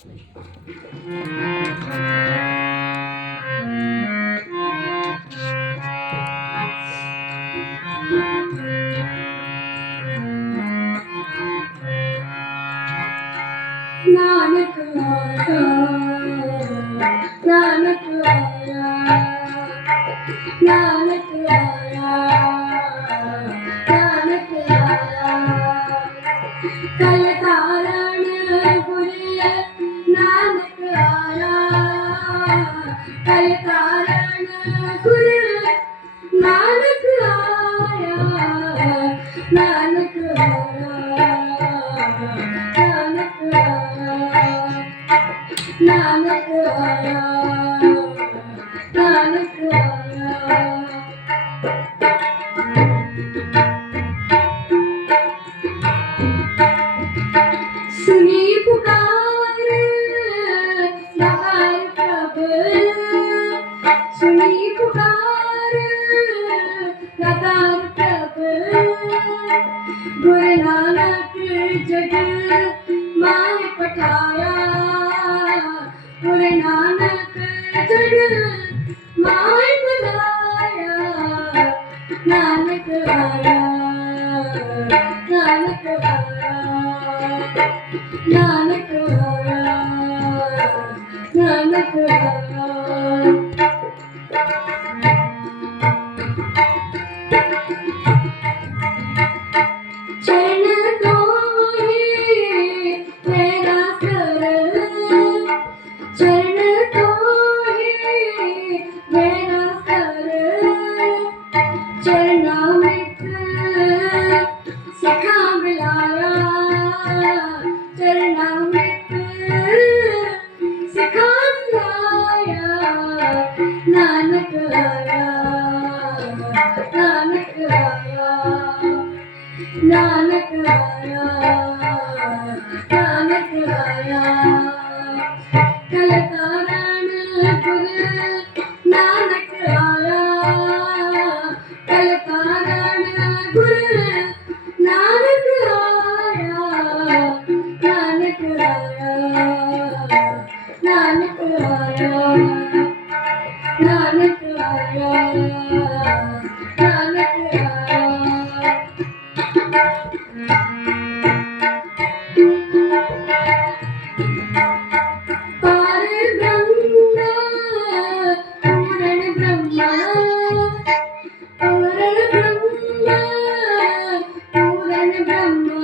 नानक आया, नानक आया, नानक आया, नानक आया। कल तारण गुर नानक आया, कल तारण गुर नानक आया, नानक आया, नानक आया, नानक आया, नानक आया। सुनी पुकार लहर प्रभ, सुनी पुकार लहर प्रभ। गुरु नानक जग my पठाया, Guru Nanak jug my पठाया। Nanak आया, नानक आया, नानक आया, नानक आया। चरण तोहे मेरा सर, चरण तोहे मेरा सर। चरणामृत सिखा मिलाया, चरणामृत सिखा मिलाया। नानक आया, नानक आया, नानक आया, नानक आया। कल तारण गुर नानक आया, कल तारण गुर नानक आया, नानक आया, नानक आया, नानक आया, नानक आया। पार ब्रह्म पूर्ण ब्रह्मा, पूर्ण ब्रह्म पूर्ण ब्रह्मा।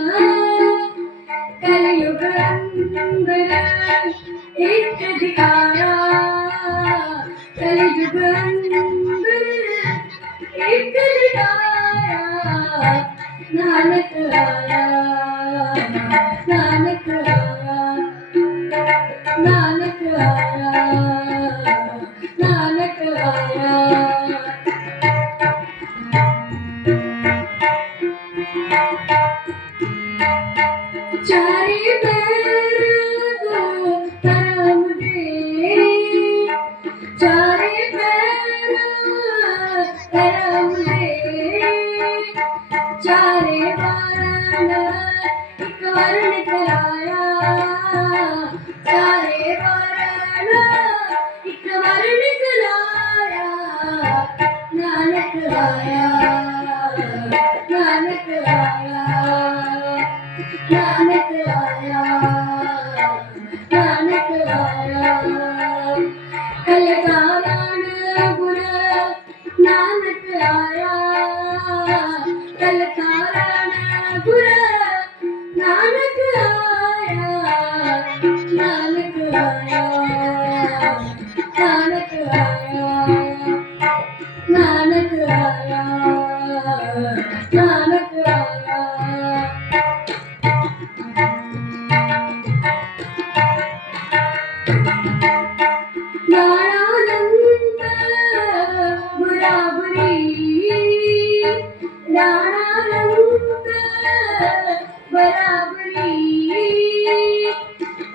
कलयुग अंदर एक दिखाया, कलयुग अंदर एक दिखाया। नानक आया, नानक आया, नानक आया, नानक आया। चारे पैर धर्म दे, चारे पैर धर्म दे। चारे वर्ण एक वर्ण कराया, चारे वर्ण एक वर्ण कराया। नानक आया, नानक आया, नानक आया, नानक आया। कल तारण गुर नानक आया, कल तारण गुर नानक आया। नानक आया, नानक आया, नानक आया, नानक आया। ज्ञानानंद बुराबुरी, ज्ञानानंद बराबरी।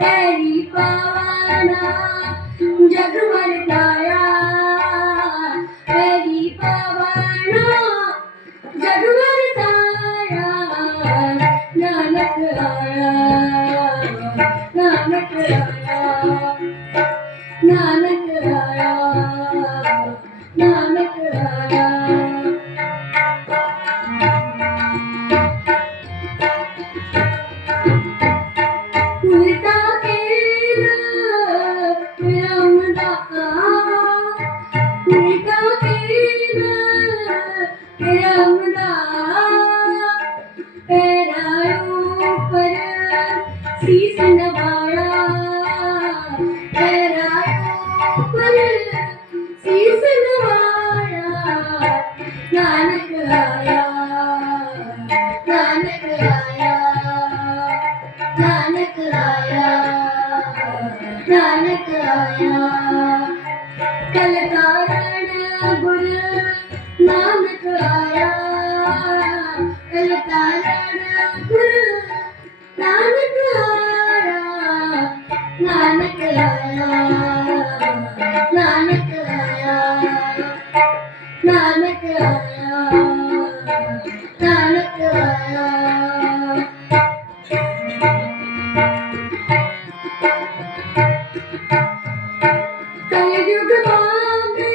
तेरी पावना जग वरताया, तेरी पावना जग वरताया। नानक आया, नानक आया नानक आया नानक आया उल्टा केरा रामदा उल्टा केरा रामदा पैरायों पर शीश नवाया पैरायों पर शीश नवाया नानक आया नानक आया नानक आया नानक आया कल कारण गुर नानक आया कल कारण गुर नानक आया नानक आया नानक आया नानक आया नानक आया कलयुग बांबे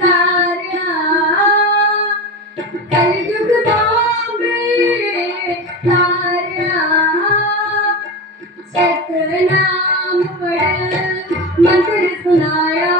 तारिया कलयुग बांबे तारिया सतनाम पढ़ मंत्र सुनाया